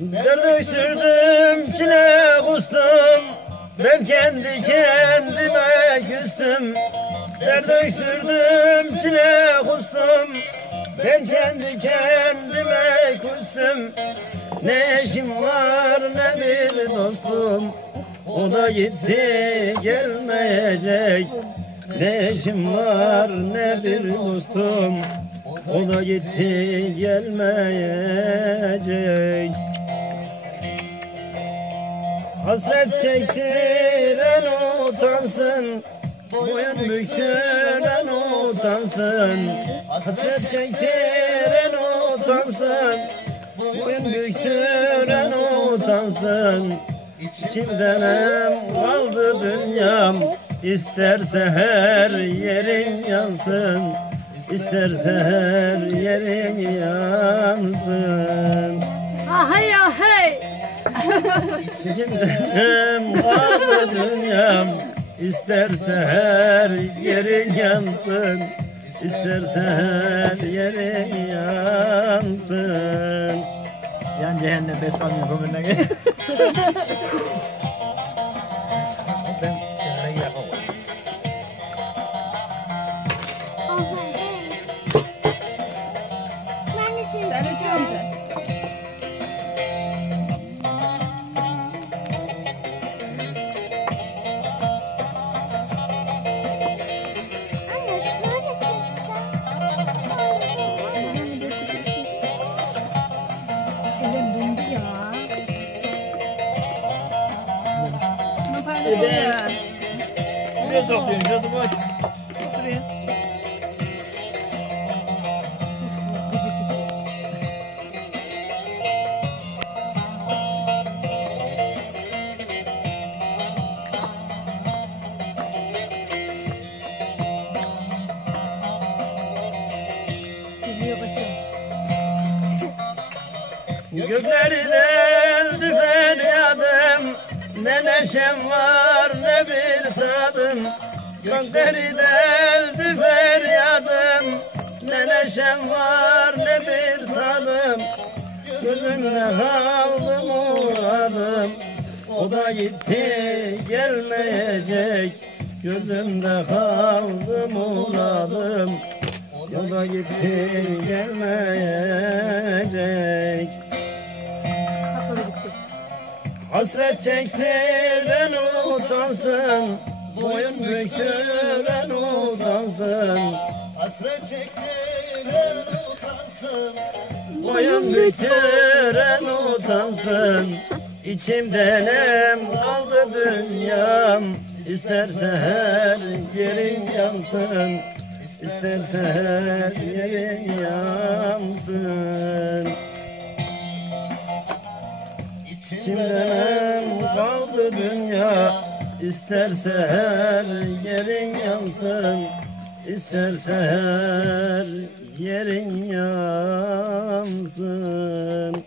Dert sürdüm, çile kustum, ben kendi kendime küstüm. Dert sürdüm, çile kustum, ben kendi kendime küstüm. Ne eşim var ne bir dostum, o da gitti gelmeyecek. Ne eşim var ne bir dostum, o da gitti gelmeyecek. Hasret çektiren utansın, boyun büktüren utansın. Hasret çektiren utansın, boyun büktüren utansın. İçimden hem kaldı dünyam, İsterse her yerin yansın, isterse her yerin yansın. Ahey ahey. İçimden kaldı dünyam, isterse her yerin yansın, isterse her yerin yansın. Yan cehennem besmanın yapımına gel. Ben kenara yapamam. Ben ötüyorum sen. Anne şöyle kessem. Elim dondu ya. Şunu paylaşalım. Şuraya sokuyorsun, şurası boş. Şuraya. Geliyor bacım. Gökleri deldi feryadım, ne neşem var ne bir tadım. Gökleri deldi feryadım, ne neşem var ne bir tadım. Gözümde kaldı muradım, o da gitti gelmeyecek. Gözümde kaldı muradım, o da gitti gelmeyecek. Hasret çektiren utansın, boyun büktüren utansın. Hasret çektiren utansın, boyun büktüren utansın. İçimden hem kaldı dünyam, isterse her yerin yansın, isterse her yerin yansın. İçimden kaldı dünya, isterse her yerin yansın, isterse her yerin yansın.